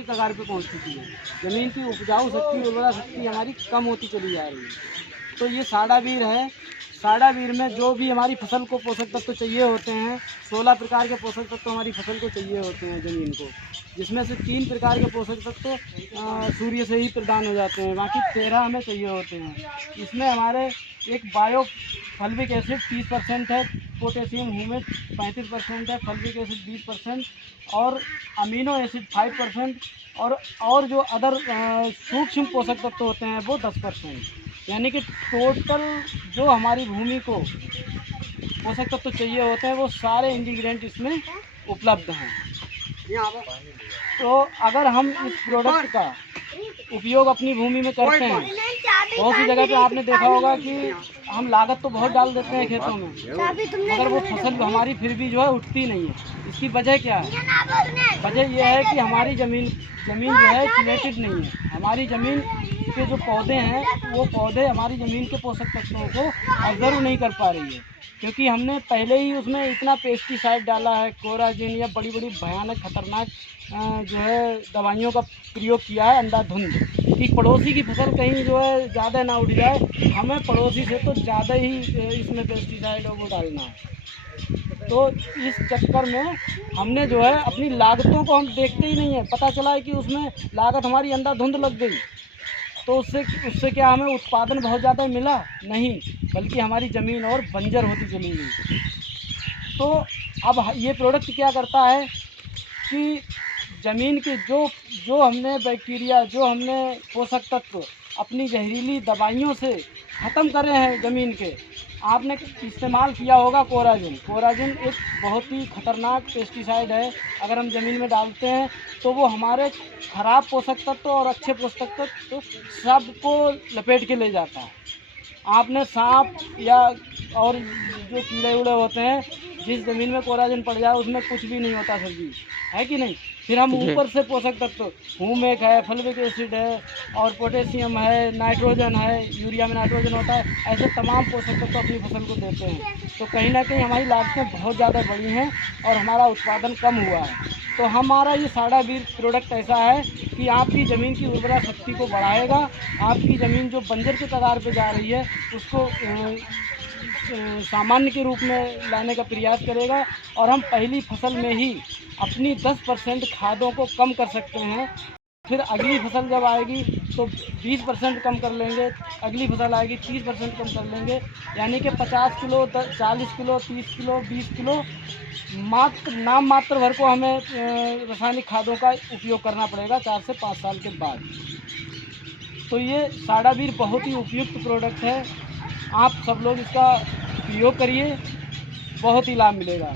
के कगार पे पहुंच चुकी है। ज़मीन की उपजाऊ शक्ति, उर्वरा शक्ति हमारी कम होती चली जा रही है। तो ये साडावीर है। साडावीर में जो भी हमारी फसल को पोषक तत्व चाहिए होते हैं, 16 प्रकार के पोषक तत्व हमारी फसल को चाहिए होते हैं ज़मीन को, जिसमें से 3 प्रकार के पोषक तत्व सूर्य से ही प्रदान हो जाते हैं, बाकी 13 हमें चाहिए होते हैं। इसमें हमारे एक बायो फल्विक एसिड 30% है, पोटेशियम ह्यूमेट 35% है, फल्विक एसिड 20% और अमीनो एसिड 5% और जो अदर सूक्ष्म पोषक तत्व होते हैं वो 10%। यानी कि टोटल जो हमारी भूमि को पोषक तत्व चाहिए होते हैं वो सारे इंग्रेडिएंट इसमें उपलब्ध हैं। तो अगर हम इस प्रोडक्ट का उपयोग अपनी भूमि में करते हैं, बहुत सी जगह पे आपने देखा होगा कि हम लागत तो बहुत डाल देते हैं खेतों में, मगर वो फसल हमारी फिर भी जो है उठती नहीं है। इसकी वजह क्या है? वजह यह है कि हमारी ज़मीन जो है सिलेटेड नहीं है। हमारी ज़मीन के जो पौधे हैं वो पौधे हमारी ज़मीन के पोषक तत्वों को ऑब्जर्व नहीं कर पा रही है, क्योंकि हमने पहले ही उसमें इतना पेस्टिसाइड डाला है, कोराजिन या बड़ी बड़ी भयानक खतरनाक जो है दवाइयों का प्रयोग किया है अंधाधुंध, कि पड़ोसी की फसल कहीं जो है ज़्यादा ना उठ जाए, हमें पड़ोसी से तो ज़्यादा ही इसमें पेस्टिसाइड वो डालना है। तो इस चक्कर में हमने जो है अपनी लागतों को हम देखते ही नहीं है। पता चला है कि उसमें लागत हमारी अंधाधुंध लग गई, तो उससे क्या हमें उत्पादन बहुत ज़्यादा मिला? नहीं, बल्कि हमारी ज़मीन और बंजर होती चली गई। तो अब ये प्रोडक्ट क्या करता है कि ज़मीन के जो हमने बैक्टीरिया, जो हमने पोषक तत्व अपनी जहरीली दवाइयों से ख़त्म करे हैं ज़मीन के, आपने इस्तेमाल किया होगा कोराजिन। कोराजिन एक बहुत ही ख़तरनाक पेस्टिसाइड है। अगर हम ज़मीन में डालते हैं तो वो हमारे ख़राब पोषक तत्व और अच्छे पोषक तत्व सबको लपेट के ले जाता है। आपने सांप या और जो कीड़े उड़े होते हैं, जिस ज़मीन में कोराजिन पड़ जाए उसमें कुछ भी नहीं होता सर जी, है कि नहीं? फिर हम ऊपर से पोषक तत्व ह्यूमेक है, फल्विक एसिड है और पोटेशियम है, नाइट्रोजन है, यूरिया में नाइट्रोजन होता है, ऐसे तमाम पोषक तत्व अपनी फसल को देते हैं। तो कहीं ना कहीं हमारी लागतें बहुत ज़्यादा बढ़ी हैं और हमारा उत्पादन कम हुआ है। तो हमारा ये साडावीर प्रोडक्ट ऐसा है कि आपकी ज़मीन की उर्वरा शक्ति को बढ़ाएगा, आपकी ज़मीन जो बंजर के कगार पे जा रही है उसको सामान्य के रूप में लाने का प्रयास करेगा, और हम पहली फसल में ही अपनी 10% खादों को कम कर सकते हैं। फिर अगली फसल जब आएगी तो 20% कम कर लेंगे, अगली फसल आएगी 30% कम कर लेंगे, यानी कि 50 किलो, 40 किलो, 30 किलो, 20 किलो नाम मात्र भर को हमें रासायनिक खादों का उपयोग करना पड़ेगा 4 से 5 साल के बाद। तो ये साडावीर बहुत ही उपयुक्त प्रोडक्ट है। आप सब लोग इसका उपयोग करिए, बहुत ही लाभ मिलेगा।